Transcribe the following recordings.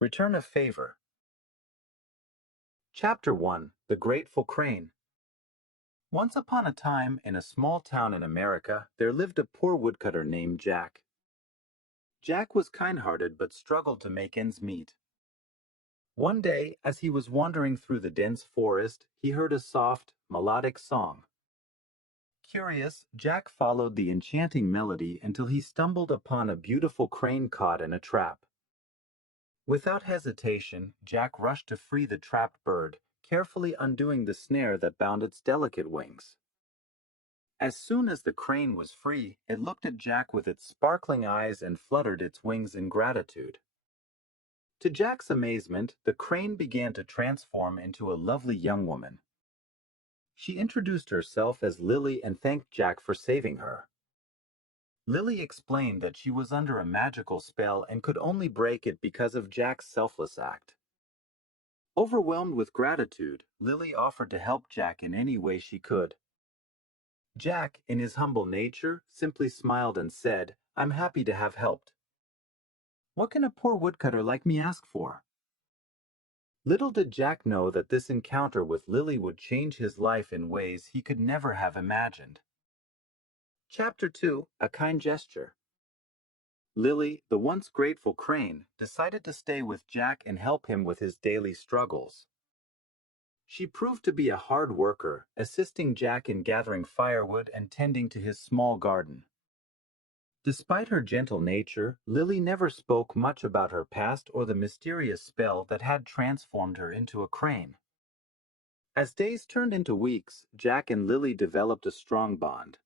Return a favor. Chapter 1. The Grateful Crane. Once upon a time, in a small town in America, there lived a poor woodcutter named Jack. Jack was kind-hearted but struggled to make ends meet. One day, as he was wandering through the dense forest, he heard a soft, melodic song. Curious, Jack followed the enchanting melody until he stumbled upon a beautiful crane caught in a trap. Without hesitation, Jack rushed to free the trapped bird, carefully undoing the snare that bound its delicate wings. As soon as the crane was free, it looked at Jack with its sparkling eyes and fluttered its wings in gratitude. To Jack's amazement, the crane began to transform into a lovely young woman. She introduced herself as Lily and thanked Jack for saving her. Lily explained that she was under a magical spell and could only break it because of Jack's selfless act. Overwhelmed with gratitude, Lily offered to help Jack in any way she could. Jack, in his humble nature, simply smiled and said, "I'm happy to have helped. What can a poor woodcutter like me ask for?" Little did Jack know that this encounter with Lily would change his life in ways he could never have imagined. Chapter 2. A Kind Gesture. Lily, the once grateful crane, decided to stay with Jack and help him with his daily struggles. She proved to be a hard worker, assisting Jack in gathering firewood and tending to his small garden. Despite her gentle nature, Lily never spoke much about her past or the mysterious spell that had transformed her into a crane. As days turned into weeks, Jack and Lily developed a strong bond.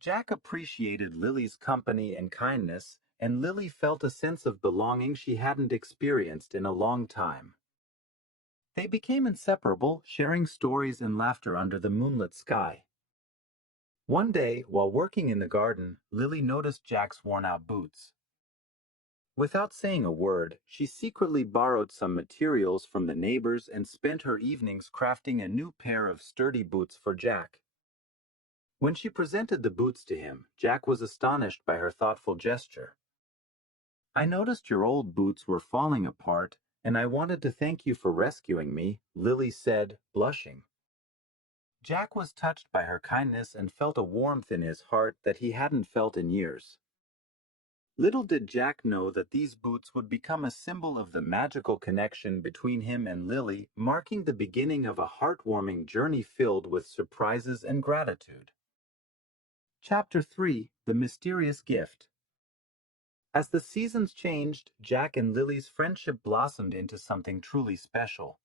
Jack appreciated Lily's company and kindness, and Lily felt a sense of belonging she hadn't experienced in a long time. They became inseparable, sharing stories and laughter under the moonlit sky. One day, while working in the garden, Lily noticed Jack's worn-out boots. Without saying a word, she secretly borrowed some materials from the neighbors and spent her evenings crafting a new pair of sturdy boots for Jack. When she presented the boots to him, Jack was astonished by her thoughtful gesture. "I noticed your old boots were falling apart, and I wanted to thank you for rescuing me," Lily said, blushing. Jack was touched by her kindness and felt a warmth in his heart that he hadn't felt in years. Little did Jack know that these boots would become a symbol of the magical connection between him and Lily, marking the beginning of a heartwarming journey filled with surprises and gratitude. Chapter 3. The Mysterious Gift. As the seasons changed, Jack and Lily's friendship blossomed into something truly special.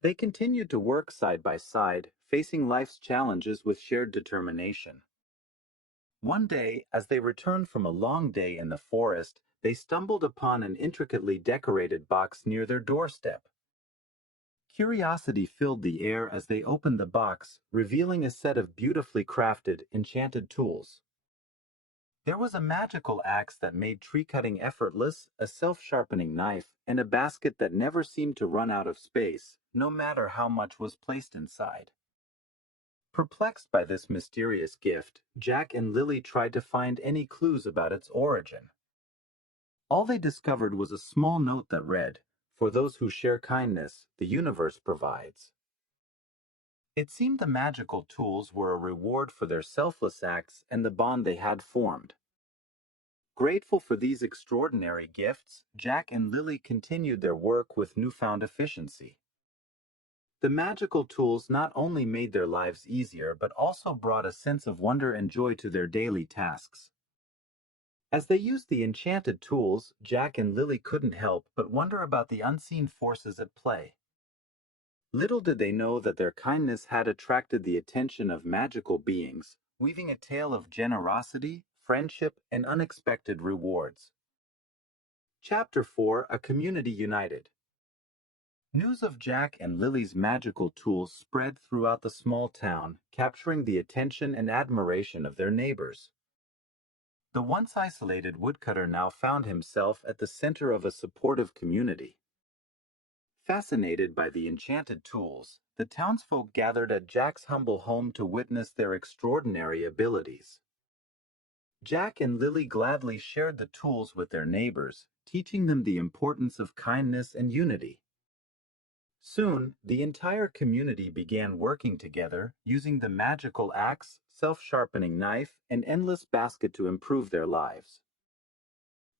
They continued to work side by side, facing life's challenges with shared determination. One day, as they returned from a long day in the forest, they stumbled upon an intricately decorated box near their doorstep. Curiosity filled the air as they opened the box, revealing a set of beautifully crafted, enchanted tools. There was a magical axe that made tree cutting effortless, a self-sharpening knife, and a basket that never seemed to run out of space, no matter how much was placed inside. Perplexed by this mysterious gift, Jack and Lily tried to find any clues about its origin. All they discovered was a small note that read, "For those who share kindness, the universe provides." It seemed the magical tools were a reward for their selfless acts and the bond they had formed. Grateful for these extraordinary gifts, Jack and Lily continued their work with newfound efficiency. The magical tools not only made their lives easier but also brought a sense of wonder and joy to their daily tasks. As they used the enchanted tools, Jack and Lily couldn't help but wonder about the unseen forces at play. Little did they know that their kindness had attracted the attention of magical beings, weaving a tale of generosity, friendship, and unexpected rewards. Chapter 4. A Community United. News of Jack and Lily's magical tools spread throughout the small town, capturing the attention and admiration of their neighbors. The once isolated woodcutter now found himself at the center of a supportive community. Fascinated by the enchanted tools, the townsfolk gathered at Jack's humble home to witness their extraordinary abilities. Jack and Lily gladly shared the tools with their neighbors, teaching them the importance of kindness and unity. Soon, the entire community began working together, using the magical axe, self-sharpening knife, and endless basket to improve their lives.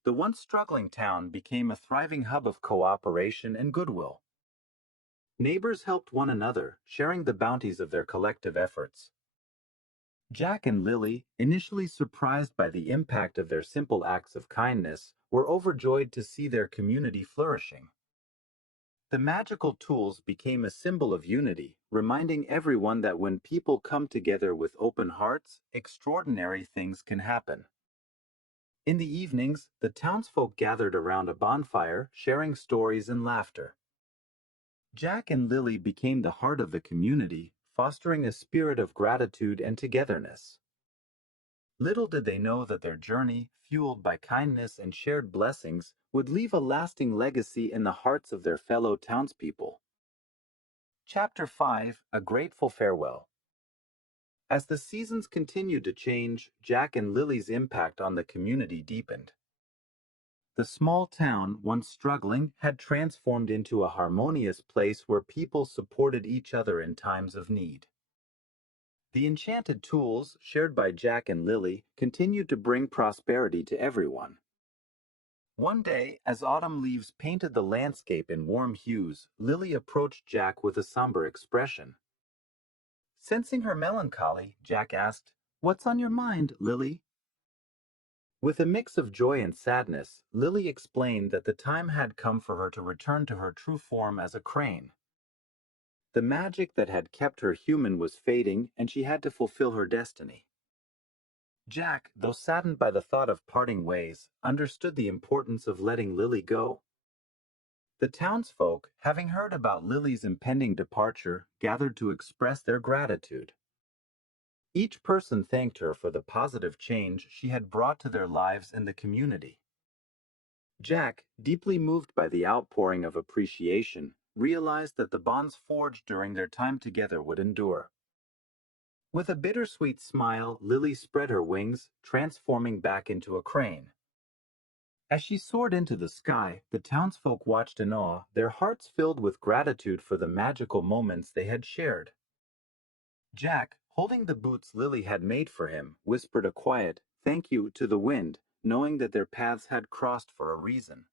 The once struggling town became a thriving hub of cooperation and goodwill. Neighbors helped one another, sharing the bounties of their collective efforts. Jack and Lily, initially surprised by the impact of their simple acts of kindness, were overjoyed to see their community flourishing. The magical tools became a symbol of unity, reminding everyone that when people come together with open hearts, extraordinary things can happen. In the evenings, the townsfolk gathered around a bonfire, sharing stories and laughter. Jack and Lily became the heart of the community, fostering a spirit of gratitude and togetherness. Little did they know that their journey, fueled by kindness and shared blessings, would leave a lasting legacy in the hearts of their fellow townspeople. Chapter 5: A Grateful Farewell. As the seasons continued to change, Jack and Lily's impact on the community deepened. The small town, once struggling, had transformed into a harmonious place where people supported each other in times of need. The enchanted tools, shared by Jack and Lily, continued to bring prosperity to everyone. One day, as autumn leaves painted the landscape in warm hues, Lily approached Jack with a somber expression. Sensing her melancholy, Jack asked, "What's on your mind, Lily?" With a mix of joy and sadness, Lily explained that the time had come for her to return to her true form as a crane. The magic that had kept her human was fading, and she had to fulfill her destiny. Jack, though saddened by the thought of parting ways, understood the importance of letting Lily go. The townsfolk, having heard about Lily's impending departure, gathered to express their gratitude. Each person thanked her for the positive change she had brought to their lives and the community. Jack, deeply moved by the outpouring of appreciation, realized that the bonds forged during their time together would endure. With a bittersweet smile, Lily spread her wings, transforming back into a crane. As she soared into the sky, the townsfolk watched in awe, their hearts filled with gratitude for the magical moments they had shared. Jack, holding the boots Lily had made for him, whispered a quiet "thank you" to the wind, knowing that their paths had crossed for a reason.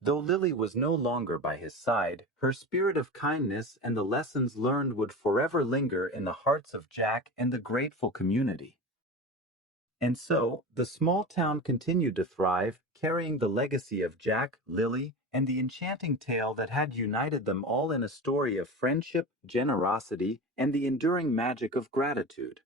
Though Lily was no longer by his side, her spirit of kindness and the lessons learned would forever linger in the hearts of Jack and the grateful community. And so, the small town continued to thrive, carrying the legacy of Jack, Lily, and the enchanting tale that had united them all in a story of friendship, generosity, and the enduring magic of gratitude.